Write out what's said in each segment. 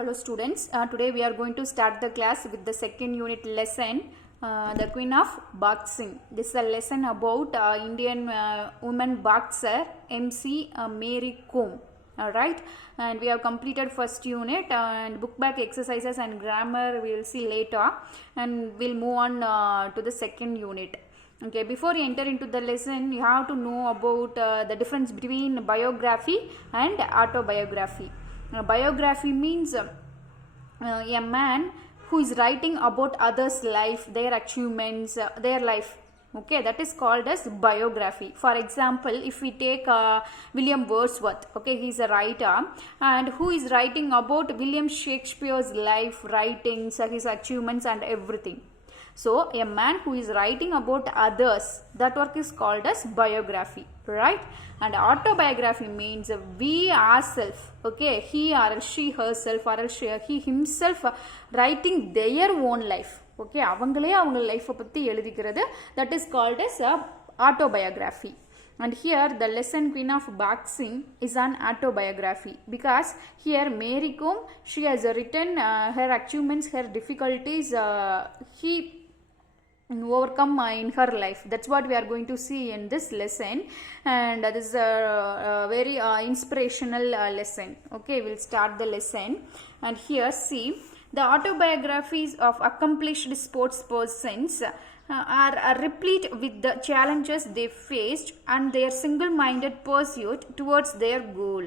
Hello students, today we are going to start the class with the second unit lesson, the Queen of Boxing. This is a lesson about Indian woman boxer MC Mary Kom. Alright, and we have completed first unit and book back exercises and grammar we will see later, and we'll move on to the second unit. Okay, before you enter into the lesson, you have to know about the difference between biography and autobiography. Biography means a man who is writing about others' life, their achievements, their life. Okay, that is called as biography. For example, if we take William Wordsworth, okay, he is a writer and who is writing about William Shakespeare's life, writings, his achievements and everything. So, a man who is writing about others, that work is called as biography, right? And autobiography means we ourselves, okay, he or she herself or he himself writing their own life. Okay, அவங்களே அவங்க லைஃப்பை பற்றி எழுதிக்கிறது, that is called as autobiography. And here the lesson Queen of Boxing is an autobiography, because here Mary Kom, she has written her achievements, her difficulties, he overcome in her life. That's what we are going to see in this lesson, and this is a very inspirational lesson. Okay, we'll start the lesson. And here see, the autobiographies of accomplished sports persons are replete with the challenges they faced and their single-minded pursuit towards their goal.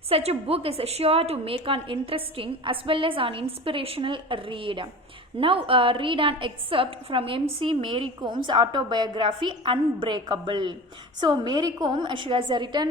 Such a book is sure to make an interesting as well as an inspirational read. Now read an excerpt from MC Mary Kom's autobiography Unbreakable. So Mary Kom, she has written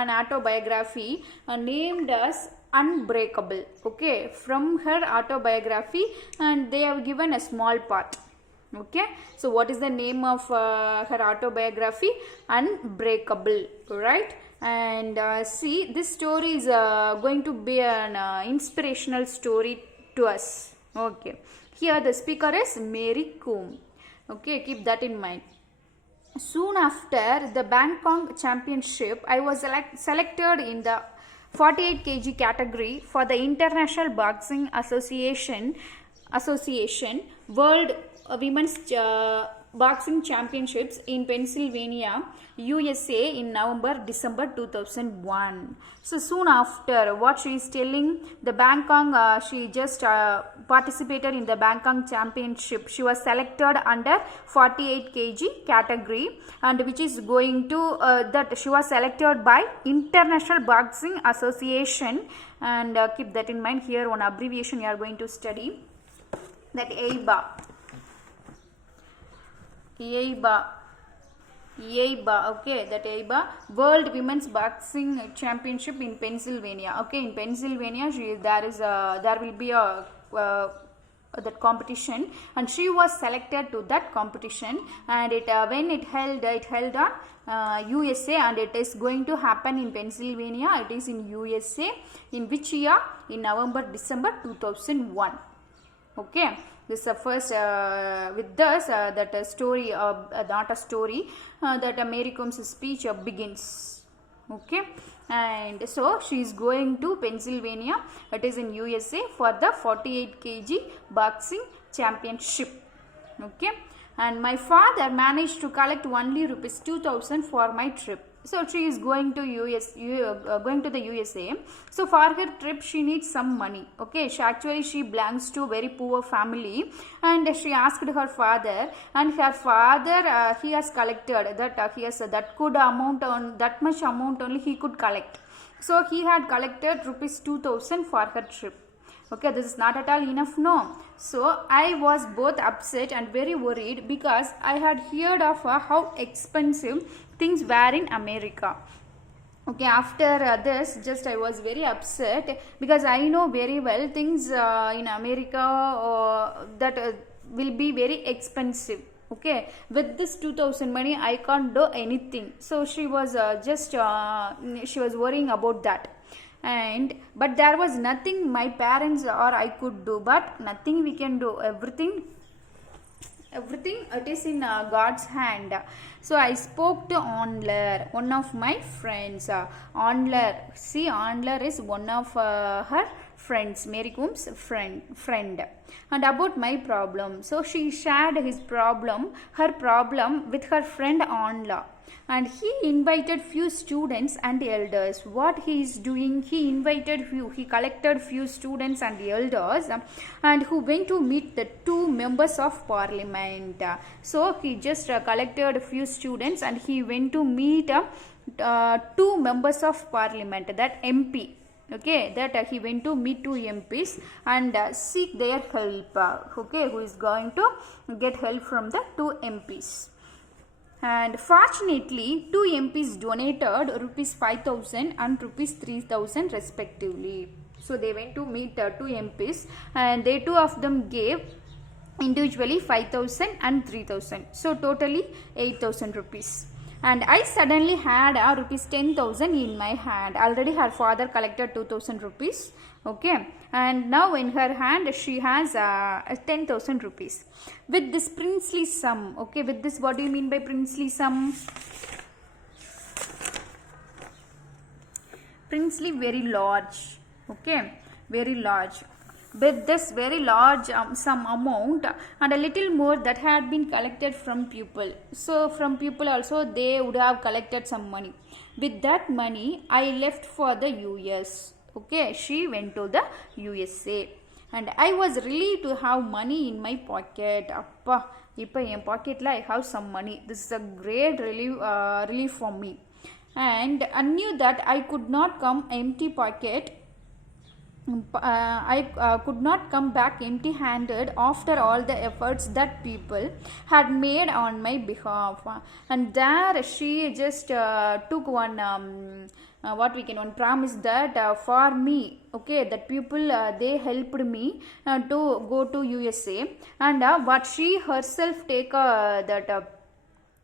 an autobiography named as Unbreakable. Okay, from her autobiography, and they have given a small part. Okay, so what is the name of her autobiography? Unbreakable, right? And see, this story is going to be an inspirational story to us. Okay, here the speaker is Mary Kom. Okay, keep that in mind. Soon after the Bangkok Championship, I was selected in the 48 kg category for the International Boxing Association World Women's Boxing Championships in Pennsylvania, USA in December 2001. So soon after, what she is telling, the Bangkok, she just participated in the Bangkok Championship. She was selected under 48 kg category, and which is going to that she was selected by International Boxing Association, and keep that in mind. Here one abbreviation you are going to study, that AIBA. Okay, that AIBA, World Women's Boxing Championship in Pennsylvania. Okay, in Pennsylvania, there will be a that competition, and she was selected to that competition, and when it held on USA, and it is going to happen in Pennsylvania. It is in USA. In which year? In December 2001. Okay, this is the first with this that story, not a story, that Mary Kom's speech begins. Okay, and so she is going to Pennsylvania, it is in USA, for the 48 kg boxing championship. Okay, and my father managed to collect only rupees 2000 for my trip. So she is going to going to the USA. So for her trip she needs some money. Okay, she belongs to very poor family, and she asked her father, and her father he has collected that he has that good amount, on that much amount only he could collect. So he had collected rupees 2000 for her trip. Okay, this is not at all enough, no. So I was both upset and very worried, because I had heard of how expensive things were in America. Okay, after this, just I was very upset, because I know very well things in America that will be very expensive. Okay, with this 2000 money I can't do anything. So she was she was worrying about that. But there was nothing my parents or I could do, but nothing we can do. Everything it is in God's hand. So I spoke to Onler, one of my friends. Onler is one of her friends, Mary Com's friend, and about my problem. So she shared her problem with her friend Anla, and he invited few students and elders. What he is doing, he collected few students and elders, and who went to meet the two members of parliament. So he just collected a few students and he went to meet two members of parliament, that MP. Okay, that he went to meet two MPs and seek their help. Okay, who is going to get help from the two MPs. And fortunately, two MPs donated rupees 5,000 and rupees 3,000 respectively. So they went to meet two MPs and they two of them gave individually 5,000 and 3,000. So totally 8,000 rupees. And I suddenly had rupees 10,000 in my hand. Already her father collected 2,000 rupees. Okay, and now in her hand she has 10,000 rupees. With this princely sum, okay, with this, what do you mean by princely sum? Princely, very large. Okay, very large. With this very large sum amount and a little more that had been collected from people. So from people also they would have collected some money. With that money I left for the US. Okay, she went to the USA. And I was relieved to have money in my pocket. Appa, ipa in pocket I have some money. This is a great relief for me. And I knew that I could not come empty pocket. I could not come back empty handed after all the efforts that people had made on my behalf. And there she just took one one promise that for me, okay, that people they helped me to go to USA, and what she herself take that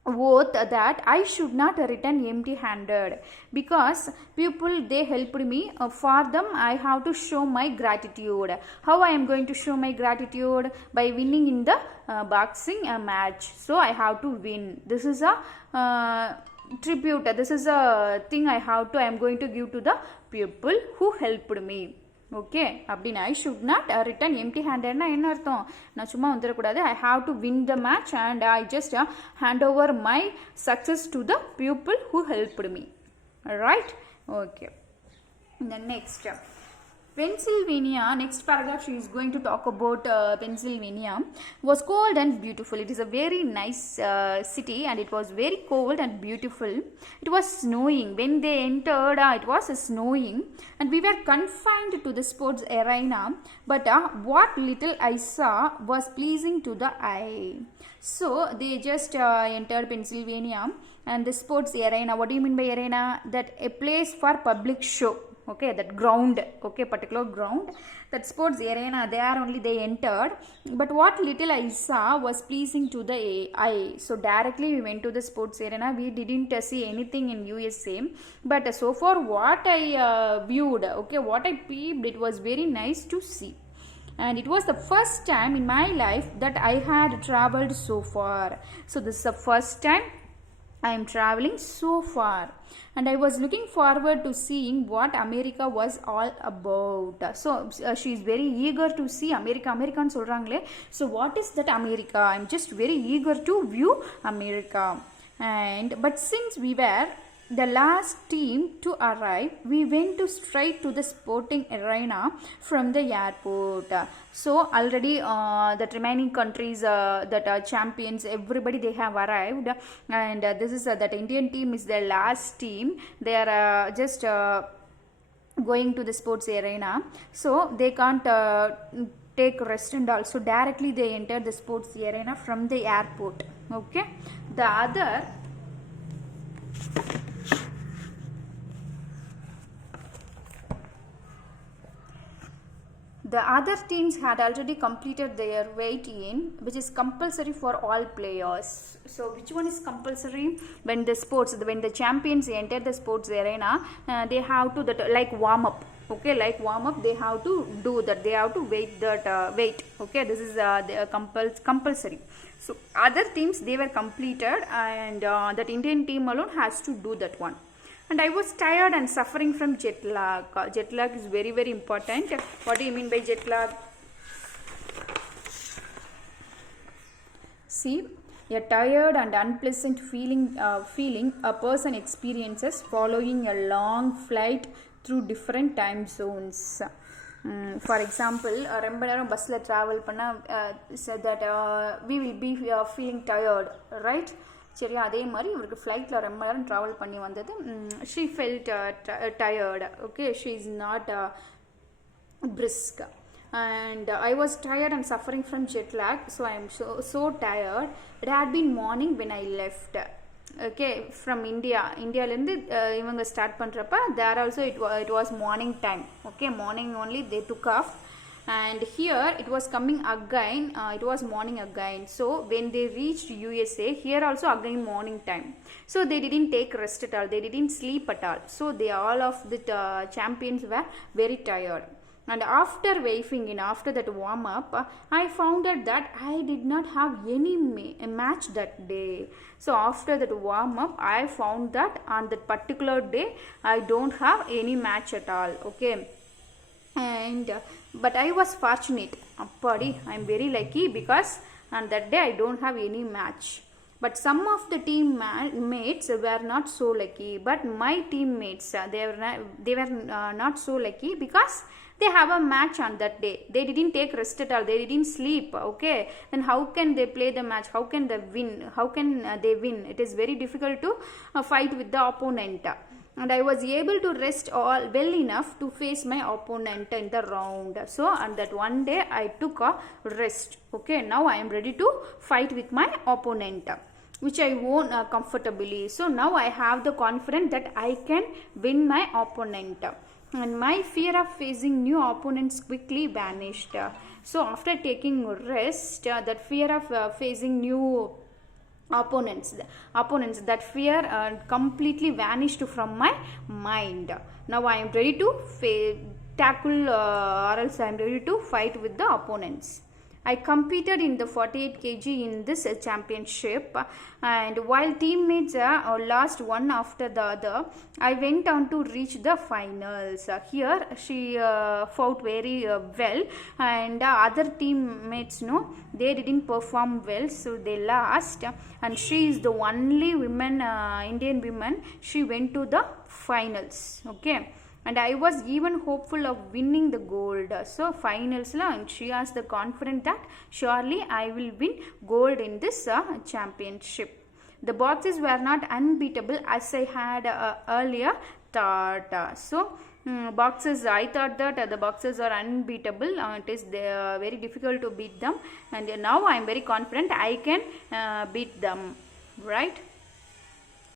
oath that I should not return empty handed, because people they helped me. For them I have to show my gratitude. How I am going to show my gratitude? By winning in the boxing match. So I have to win. This is a tribute. This is a thing I am going to give to the people who helped me. Okay அப்படின்னா I should not return empty ஹேண்டட்னா என்ன அர்த்தம்? நான் சும்மா வந்துடக்கூடாது. I have to win the match and I just hand over my success to the people who helped me. Right, okay. Then next, Pennsylvania, next paragraph she is going to talk about Pennsylvania was cold and beautiful. It is a very nice city and it was very cold and beautiful. It was snowing. When they entered, it was snowing and we were confined to the sports arena, but what little I saw was pleasing to the eye. So they just entered Pennsylvania and the sports arena. What do you mean by arena? That a place for public show. Okay, that ground, okay, particular ground, that sports arena, there only they entered, but what little I saw was pleasing to the eye. So directly we went to the sports arena. We didn't see anything in USA, but so far what I viewed, okay, what I peeped, it was very nice to see. And it was the first time in my life that I had traveled so far. So this is the first time I am traveling so far, and I was looking forward to seeing what America was all about. So she is very eager to see America. American சொல்றாங்களே. So what is that America? I am just very eager to view America. And but since we were the last team to arrive, we went to straight to the sporting arena from the airport. So already the remaining countries that are champions, everybody they have arrived, and this is that Indian team is the last team. They are just going to the sports arena, so they can't take rest, and also directly they enter the sports arena from the airport. Okay, the other teams had already completed their weigh-in, which is compulsory for all players. So which one is compulsory? When the champions enter the sports arena, they have to like warm up. Okay, like warm up, they have to do that. They have to weight. Okay, this is compulsory. So other teams they were completed, and that Indian team alone has to do that one. And I was tired and suffering from jet lag. Jet lag is very, very important. What do you mean by jet lag? See, a tired and unpleasant feeling a person experiences following a long flight through different time zones. For example, ரொம்ப நேரம் பஸ்ஸில் travel பண்ணால் that we will be feeling tired, right? சரியா, அதே மாதிரி இவருக்கு ஃப்ளைட்டில் ரொம்ப நேரம் ட்ராவல் பண்ணி வந்தது. She felt tired. Okay, she is not brisk. And I was tired and suffering from jet lag, so I am so tired. It had been morning when I left. Okay, from India-லேருந்து இவங்க start பண்ணுறப்ப there also it was morning time. Okay, morning only they took off. And here it was coming again, it was morning again. So when they reached USA, here also again morning time. So they didn't take rest at all, they didn't sleep at all. So they all of the champions were very tired. And after waving in, after that warm up, I found out that I did not have any match that day. So after that warm up, I found that on that particular day I don't have any match at all. Okay, and but I was fortunate. Appadi, I am very lucky because on that day I don't have any match. But some of the teammates were not so lucky. But my teammates, they were not so lucky because they have a match on that day. They didn't take rest at all, they didn't sleep. Okay, then how can they play the match? How can they win? How can they win? It is very difficult to fight with the opponent. And I was able to rest all well enough to face my opponent in the round. So on that one day I took a rest. Okay, now I am ready to fight with my opponent, which I won comfortably. So now I have the confidence that I can win my opponent. And my fear of facing new opponents quickly vanished. So after taking rest, that fear of facing new opponents, that fear completely vanished from my mind. Now I am ready to tackle or else I am ready to fight with the opponents. I competed in the 48 kg in this championship, and while teammates lost one after the other, I went on to reach the finals. Here she fought very well, and other teammates, no, they didn't perform well, so they lost. And she is the only woman, Indian woman, she went to the finals. Okay, and I was even hopeful of winning the gold. So finals la, and she has the confidence that surely I will win gold in this championship. The boxes were not unbeatable as I had earlier thought. So boxes, I thought that the boxes are unbeatable. It is very difficult to beat them, and now I am very confident I can beat them, right?